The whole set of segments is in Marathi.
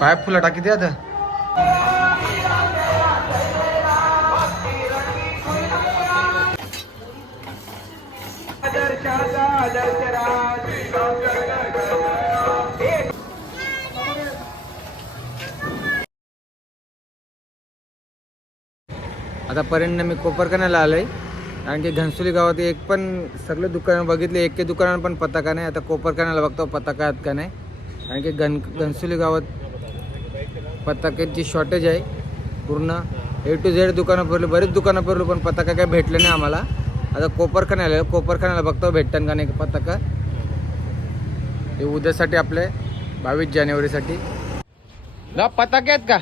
पाय फुलं टाकी दे आता. पर्यंत मी कोपरखान्याला आलोय. कारण की घनसोली गावात एक पण सगळे दुकानं बघितले एक दुकानात पण पताका नाही. आता कोपरखान्याला बघतो पताका आहेत का नाही? कारण की घन घनसोली गावात पताक्याची शॉर्टेज आहे पूर्ण. ए टू झेड दुकानं फिरलो बरेच दुकानं फिरलो पण पताका काय भेटले नाही आम्हाला. आता कोपरखान्याला. कोपरखान्याला बघतो भेटतं का नाही पताका? हे उद्यासाठी आपले बावीस जानेवारीसाठी. ना पताके आहेत का?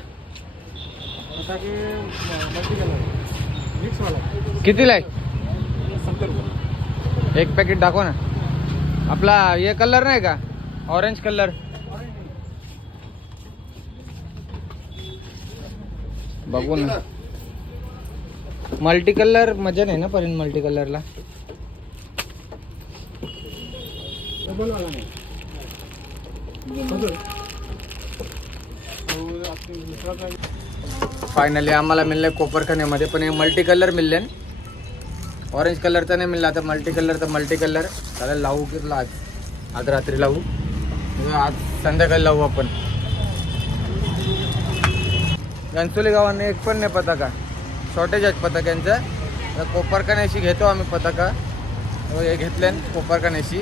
कितीला आहे? एक पॅकेट दाखव ना. आपला हे कलर नाही का? ऑरेंज कलर बघू ना मल्टी कलर मजा नाही ना पर्यंत मल्टी कलरला फायनली आम्हाला मिळलंय कोपरखान्यामध्ये पण हे मल्टी कलर मिळले ऑरेंज कलरचा नाही मिळला आता मल्टी कलर तर मल्टी कलर त्याला लावू की आज? आज रात्री लावू. आज संध्याकाळी लावू आपण. घनसोली गावाने एक पण नाही पताका शॉर्टेज आहेत पताक्यांचं. तर कोपरखान्याशी घेतो आम्ही पताका. हो, हे घेतल्यान कोपरखान्याशी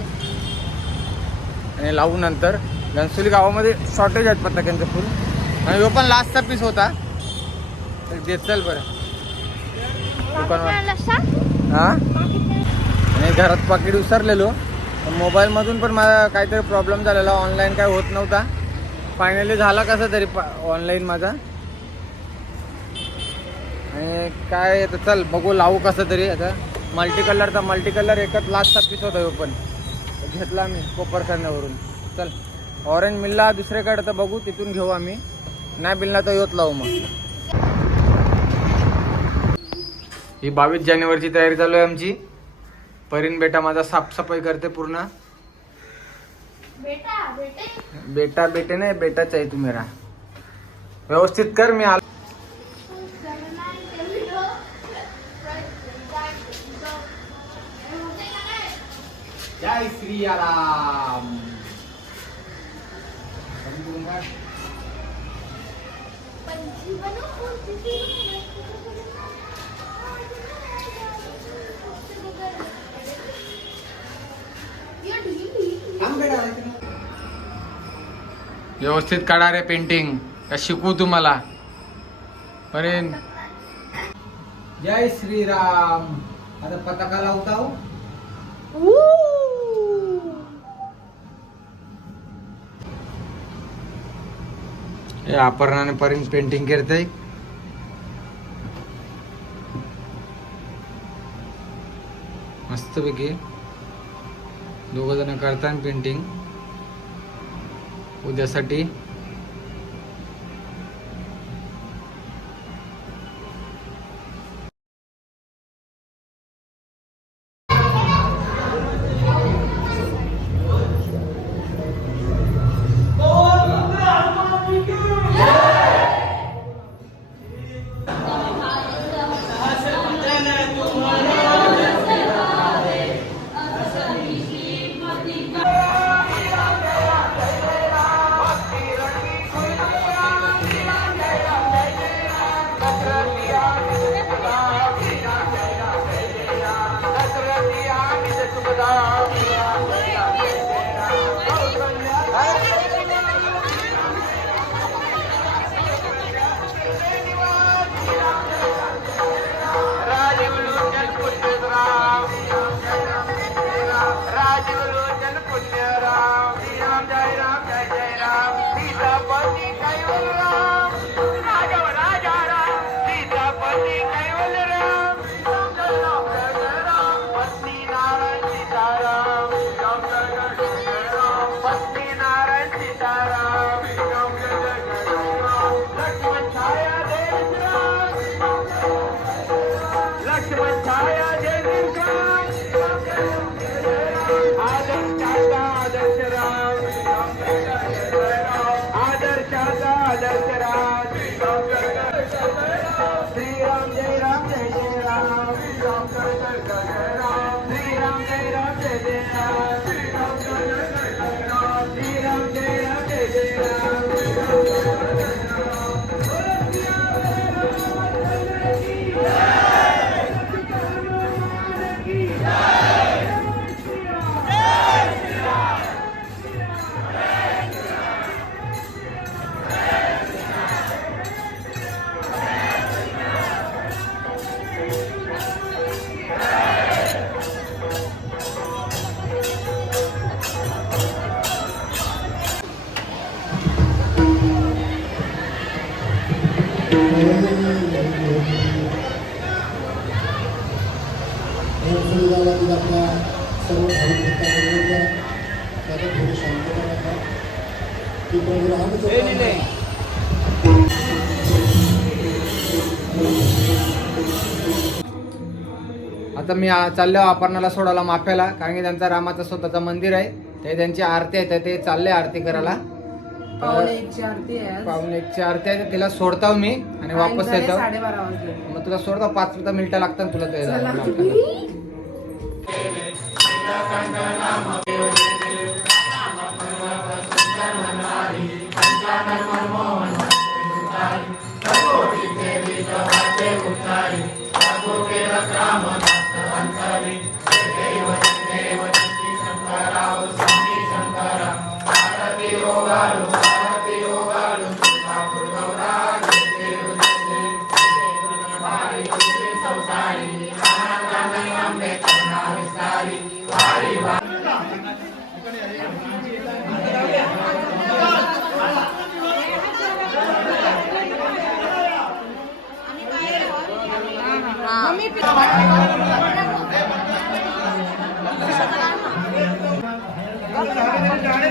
आणि लावू नंतर. घनसोली गावामध्ये शॉर्टेज आहेत पताक्यांचं फुल. आणि ह्यो पण लास्टचा पीस होता. तर देत चल बरं. दुकानवर हां? आणि घरात पाकिट विसरलेलो. मोबाईलमधून पण माझा काहीतरी प्रॉब्लेम झालेला. ऑनलाईन काय होत नव्हता. फायनली झाला कसा तरी ऑनलाईन माझा. आणि काय आता चल बघू लावू कसं तरी. आता मल्टी कलरचा मल्टी कलर एकच लास्टचा पीस होता ह्यो पण. घेतला मी कोपरखान्यावरून चल ऑरेंज मिळला दुसरीकडे तर बघू तिथून घेऊ आम्ही. नाही मिळला तर योत लावू मग. ही बावीस जानेवारीची तयारी चालू आहे आमची. परीन बेटा माझा साफसफाई करते पूर्ण. बेटा बेटे. बेटा बेटे नाही बेटाच आहे तू मेरा. व्यवस्थित कर मी आलो. जय श्री व्यवस्थित काढा रे पेंटिंग का शिकू तुम्हाला परेन. जय श्रीराम. आता पताका लावता हो हे अपर्णाने परीन पेंटिंग करते मस्तपैकी. दोघ जण करतात पेंटिंग उद्यासाठी. आता मी चाललो अपर्णाला सोडायला माफ्याला कारण की त्यांचा रामाचं स्वतःचं मंदिर आहे. ते त्यांची आरती आहे ते चालले आरती करायला. पाहुणे एकची आरती आहे तिला सोडताव मी आणि वापस येतो. मग तुला सोडतो पाच मिनिटं लागतात तुला ते चला.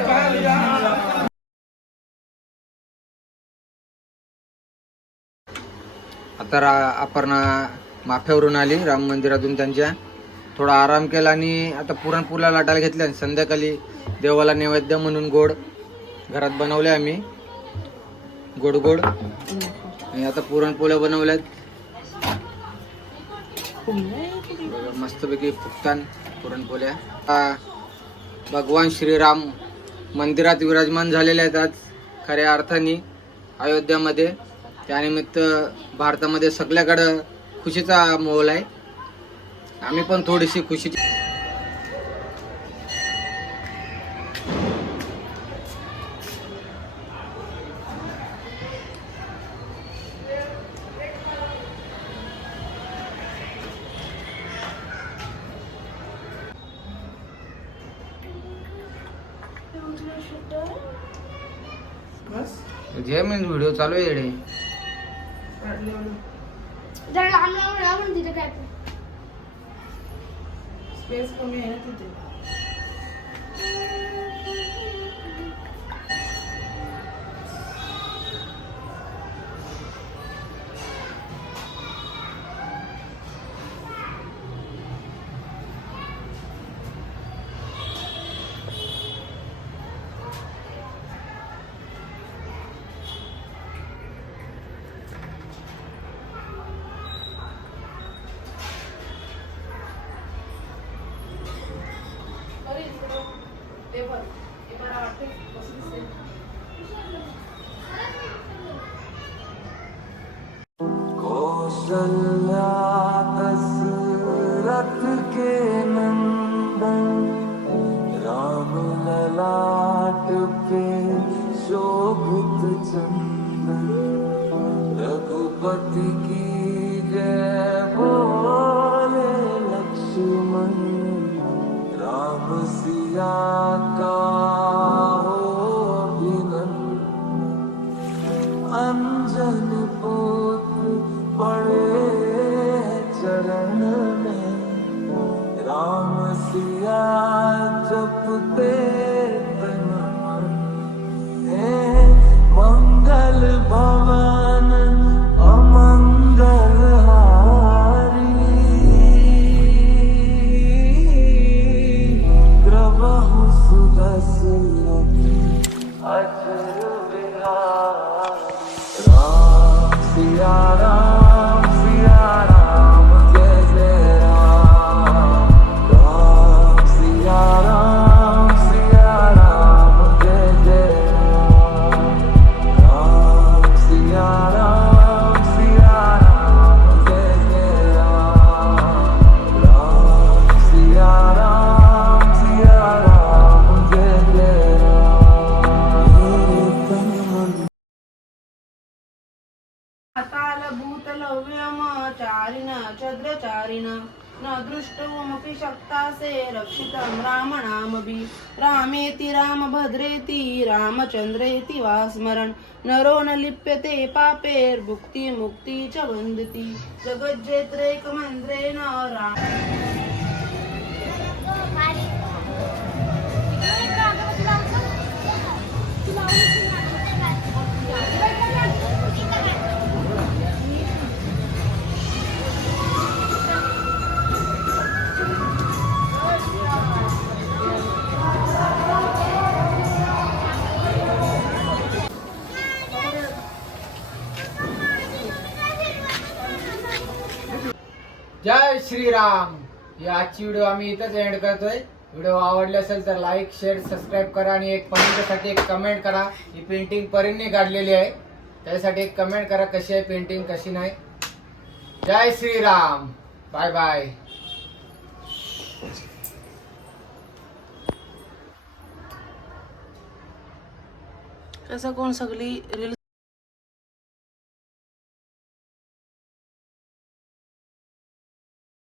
जायला. आता रा अपर्णा माफ्यावरून आली राम मंदिरातून त्यांच्या. थोडा आराम केला आणि आता पुरणपोळ्या लाटायला घेतल्या. आणि संध्याकाळी देवाला नैवेद्य म्हणून गोड घरात बनवले आम्ही. गोड गोड. आणि आता पुरणपोळ्या बनवल्यात. बघा, मस्तपैकी फुकतान पुरणपोळ्या. भगवान श्रीराम मंदिरात विराजमान झालेले आहेत आज खऱ्या अर्थाने अयोध्यामध्ये. त्यानिमित्त भारतामध्ये सगळ्याकडं खुशीचा माहोल आहे. आम्ही पण थोडीशी खुशी बस. जे मी व्हिडिओ चालू आहे म्हणून. जरा लांब लांब लांब तिथे काय स्पेस कमी आहे ना तिथे. ते बघ हे मला वाटतं कसं दिसेल कौशल्या दशरथ के नंदन राम ललाट पे शोभित चंदन रघुपति की जय बोले लक्ष्मण राम सिया पड़े चरण में राम सिया राम सिया छद्रचारिण न दृष्टोमपि शक्तासे रक्षितं रामनामभि। रामेति रामभद्रेति रामचन्द्रेति वा स्मरन् नरो न लिप्यते पापेर्भुक्ति मुक्ति च वन्दति। जगज्जेत्रैकमन्त्रेण राम। श्रीराम. ही आजची व्हिडिओ आम्ही इथंच एंड करतोय. व्हिडिओ आवडले असेल तर लाईक शेअर सबस्क्राईब करा आणि एक परीसाठी एक कमेंट करा. ही पेंटिंग परींनी काढलेली आहे. त्यासाठी एक कमेंट करा कशी आहे पेंटिंग कशी नाही. जय श्रीराम. बाय बाय कसं कोण सगळी रील